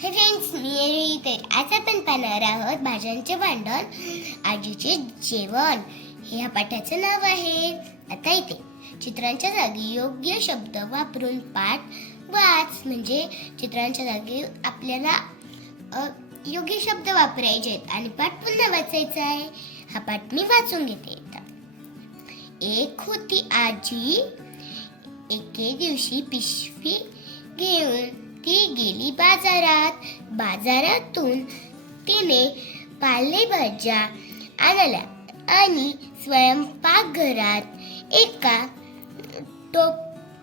हे फ्रेंड्स मी आज आपण पाहणार आहोत भाज्यांचे भांडण आजीचे जेवण. हे ह्या पाठाचं नाव आहे. आता इथे. चित्रांच्या जागी योग्य शब्द वापरून पाठ वाच. म्हणजे चित्रांच्या जागी आपल्याला योग्य शब्द वापरायचे आहेत आणि पाठ पुन्हा वाचायचा आहे. हा पाठ मी वाचून घेते एक होती आजी एके दिवशी पिशवी घेऊन ती गेली बाजारात. बाजारातून तिने पालेभाज्या आणल्या आणि स्वयंपाकघरात एका टोप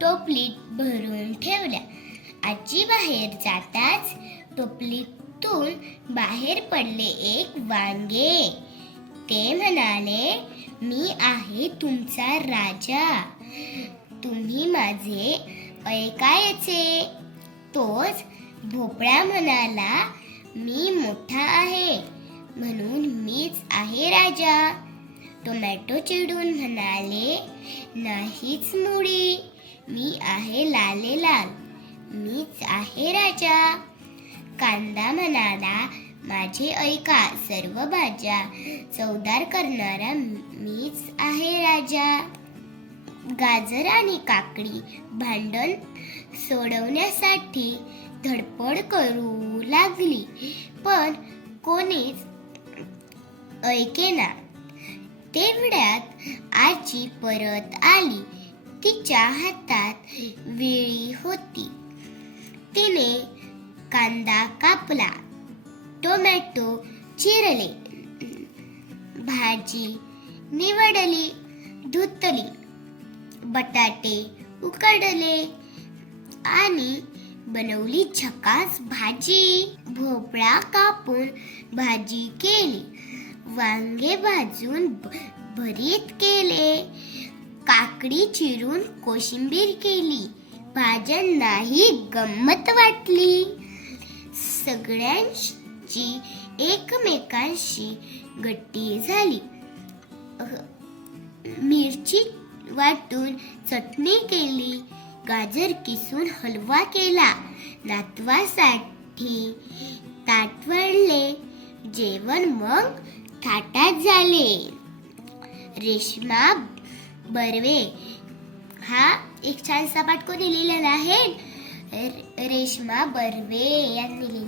टोपलीत भरून ठेवल्या. आजी बाहेर जाताच टोपलीतून बाहेर पडले एक वांगे. ते म्हणाले मी आहे तुमचा राजा. तुम्ही माझे ऐकायचे. तोच भोपळा म्हणाला मी मोठा आहे म्हणून मीच आहे राजा. टोमॅटो चिडून म्हणाले नाहीच मुळी मी आहे लाले लाल मीच आहे राजा. कांदा म्हणाला माझे ऐका सर्व भाज्या चवदार करणारा मीच आहे राजा. गाजर आणि काकडी भांडण सोडवण्यासाठी धडपड करू लागली. पण कोणीच ऐकेना. तेवढ्यात आजी परत आली. तिच्या हातात वेळी होती. तिने कांदा कापला. टोमॅटो चिरले. भाजी निवडली धुतली. बटाटे उकडले. आणि बनवली झकास भाजी. भोपळा कापून भाजी केली. वांगे भाजून भरीत केले. काकडी चिरून कोशिंबीर केली. भाज्यांनाही गंमत वाटली. सगळ्यांची एकमेकांशी गट्टी झाली. मिरची वाटून चटणी केली. गाजर किसून हलवा केला. नातवासाठी ताटवडले. जेवण मग थाटात झाले. रेश्मा बर्वे हा एक छानसा पाठ कोणी लिहिलेला आहे. रेश्मा बर्वे यांनी लिहिले